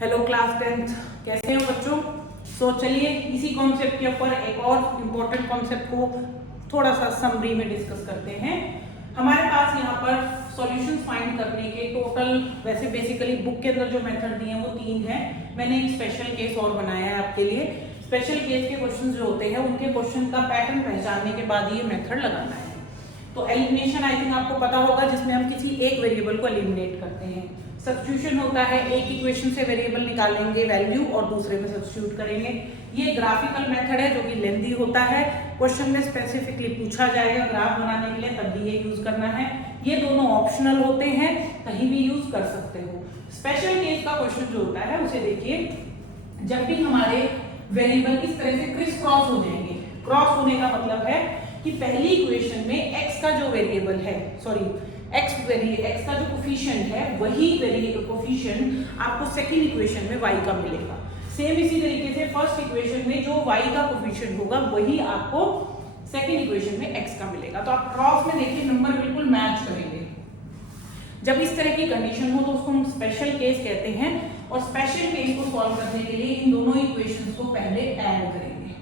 Hello class 10th, कैसे हो बच्चों। चलिए इसी कॉन्सेप्ट के ऊपर एक और इम्पोर्टेंट कॉन्सेप्ट को थोड़ा सा समरी में डिस्कस करते हैं। हमारे पास यहाँ पर सॉल्यूशंस फाइंड करने के टोटल, वैसे बेसिकली बुक के अंदर जो मेथड दिए हैं वो 3 हैं। मैंने एक स्पेशल केस और बनाया है आपके लिए। स्पेशल केस के क्वेश्चन जो होते हैं उनके क्वेश्चन का पैटर्न पहचानने के बाद ये मेथड लगाना है। तो एलिमिनेशन आई थिंक आपको पता होगा, जिसमें हम किसी एक वेरिएबल को एलिमिनेट करते हैं। सब्स्टिट्यूशन होता है, एक इक्वेशन से वेरिएबल निकालेंगे वैल्यू और दूसरे में सब्स्टिट्यूट करेंगे। ये ग्राफिकल मेथड है जो कि लेंथी होता है। क्वेश्चन में स्पेसिफिकली पूछा जाएगा ग्राफ बनाने के लिए, तब भी ये यूज करना है। ये दोनों ऑप्शनल होते हैं, कहीं भी यूज कर सकते हो। स्पेशल केस का क्वेश्चन जो होता है उसे देखिए, जब भी हमारे वेरिएबल इस तरह से क्रिस क्रॉस हो जाएंगे। क्रॉस होने का मतलब है कि पहली इक्वेशन में x का जो वेरिएबल है, x का जो कोफिशिएंट है वही कोफिशिएंट आपको सेकंड इक्वेशन में y का मिलेगा। सेम इसी तरीके से फर्स्ट इक्वेशन में जो y का कोफिशिएंट होगा वही आपको सेकंड इक्वेशन में x का मिलेगा। तो आप क्रॉस में देखिए नंबर बिल्कुल मैच करेंगे। जब इस तरह की कंडीशन हो तो उसको हम स्पेशल केस कहते हैं। और स्पेशल केस को सॉल्व करने के लिए इन दोनों इक्वेशंस को पहले ऐड करेंगे।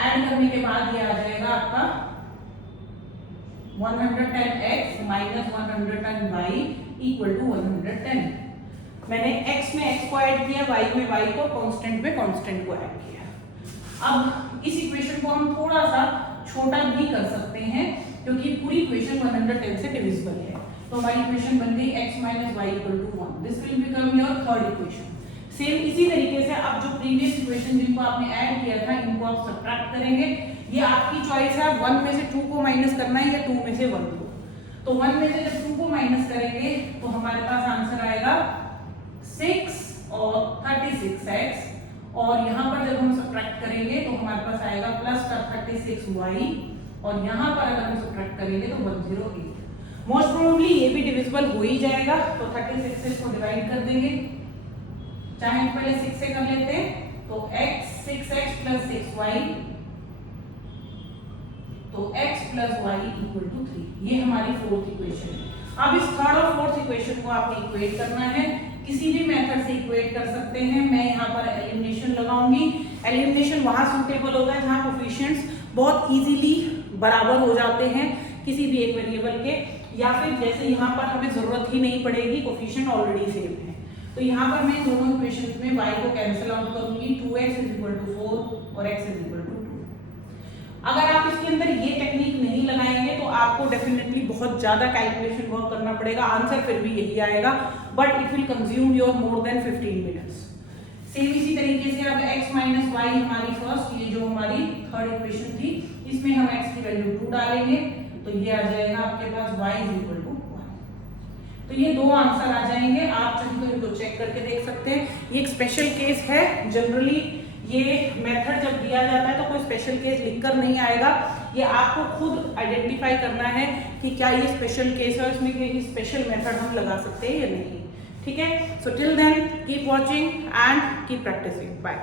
ऐड करने के बाद ये आ जाएगा आपका 110x minus 110y equal to 110। मैंने x में x को ऐड किया, y में y को, कांस्टेंट में कांस्टेंट को ऐड किया। अब इस इक्वेशन को हम थोड़ा सा छोटा भी कर सकते हैं क्योंकि पूरी इक्वेशन 110 से डिविजिबल है। तो हमारी इक्वेशन बन गई x minus y equal to 1। This will become your third equation. Same इसी तरीके से अब जो प्रीवियस इक्वेशन जिनको आपने ऐड किया था इनको आप सब्ट्रैक्ट करेंगे। ये आपकी चॉइस है, 1 में से 2 को माइनस करना है या 2 में से 1 को। तो 1 में से जब 2 को माइनस करेंगे तो हमारे पास आंसर आएगा 6 और 36x। और यहाँ पर जब हम सब्ट्रैक्ट करेंगे तो हमारे पास आएगा प्लस का 36y। और यहाँ पर अगर हम सब्ट्रैक्ट करेंगे तो 108। मोस्ट प्रोबेबली ये भी डिविजिबल हो ही जाएगा। तो 36 से इसको डिवाइड कर देंगे, चाहे पहले 6 से कर लेते हैं। तो x 6x प्लस 6y, तो x plus y equal to 3। ये हमारी फोर्थ इक्वेशन है। अब इस थर्ड और फोर्थ इक्वेशन को आपने इक्वेट करना है। किसी भी मेथड से इक्वेट कर सकते हैं। मैं यहाँ पर एलिमिनेशन लगाऊंगी। एलिमिनेशन वहां सूटेबल होता है जहां कोफिशिएंट्स बहुत इजीली बराबर हो जाते हैं किसी भी एक वेरिएबल के, या फिर जैसे यहाँ पर हमें जरूरत ही नहीं पड़ेगी, कोफिशिएंट ऑलरेडी सेम है। तो यहाँ पर मैं दोनों इक्वेशंस में y को कैंसिल आउट करूंगी। 2x इज इक्वल टू 4 और x इज इक्वल टू 2। अगर आप इसके अंदर ये टेक्निक नहीं लगाएंगे तो आपको डेफिनेटली बहुत ज्यादा कैलकुलेशन वर्क करना पड़ेगा। आंसर फिर भी यही आएगा, but it will consume your more than 15 minutes. Same इसी तरीके से अब x माइनस वाई हमारी फर्स्ट, ये जो हमारी थर्ड इक्वेशन थी, इसमें हम x की वैल्यू 2 डालेंगे तो ये आ जाएगा आपके पास y इज इक्वल टू 1। तो ये दो आंसर आ जाएंगे। आप चाहे तो इनको चेक करके देख सकते हैं। ये एक स्पेशल केस है। जनरली ये मेथड जब दिया जाता है तो कोई स्पेशल केस लिखकर नहीं आएगा। ये आपको खुद आइडेंटिफाई करना है कि क्या ये स्पेशल केस है, इसमें कोई स्पेशल मेथड हम लगा सकते हैं या नहीं। ठीक है। So till then keep watching and keep practising. Bye.